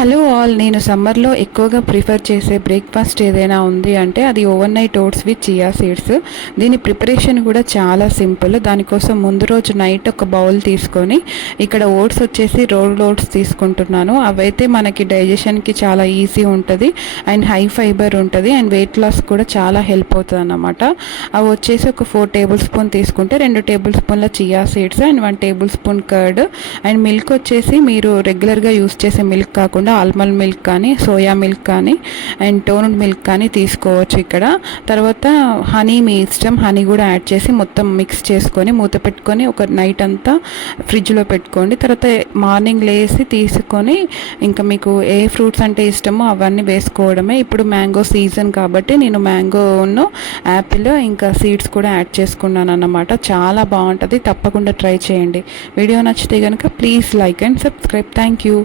Hello all, నేను సమ్మర్లో ఎక్కువగా ప్రిఫర్ చేసే బ్రేక్ఫాస్ట్ ఏదైనా ఉంది అంటే అది overnight oats with chia seeds. దీని ప్రిపరేషన్ కూడా చాలా సింపుల్. దానికోసం ముందు రోజు నైట్ ఒక బౌల్ తీసుకొని ఇక్కడ ఓట్స్ వచ్చేసి రోల్డ్ ఓట్స్ తీసుకుంటున్నాను. అవైతే మనకి డైజెషన్కి చాలా ఈజీ ఉంటుంది అండ్ హై ఫైబర్ ఉంటుంది అండ్ వెయిట్ లాస్ కూడా చాలా హెల్ప్ అవుతుంది అన్నమాట. అవి వచ్చేసి ఒక 4 టేబుల్ స్పూన్ తీసుకుంటే 2 టేబుల్ స్పూన్ల chia seeds and 1 table spoon curd and milk వచ్చేసి మీరు రెగ్యులర్గా యూస్ చేసే మిల్క్ కాకుండా ఆల్మండ్ మిల్క్ కానీ సోయా మిల్క్ కానీ అండ్ టోన్డ్ మిల్క్ కానీ తీసుకోవచ్చు. ఇక్కడ తర్వాత హనీ మీ ఇష్టం, హనీ కూడా యాడ్ చేసి మొత్తం మిక్స్ చేసుకొని మూత పెట్టుకొని ఒక నైట్ అంతా ఫ్రిడ్జ్లో పెట్టుకోండి. తర్వాత మార్నింగ్ లేసి తీసుకొని ఇంకా మీకు ఏ ఫ్రూట్స్ అంటే ఇష్టమో అవన్నీ వేసుకోవడమే. ఇప్పుడు మ్యాంగో సీజన్ కాబట్టి నేను మ్యాంగోను యాపిల్ ఇంకా సీడ్స్ కూడా యాడ్ చేసుకున్నాను అన్నమాట. చాలా బాగుంటుంది, తప్పకుండా ట్రై చేయండి. వీడియో నచ్చితే కనుక please like and subscribe. Thank you.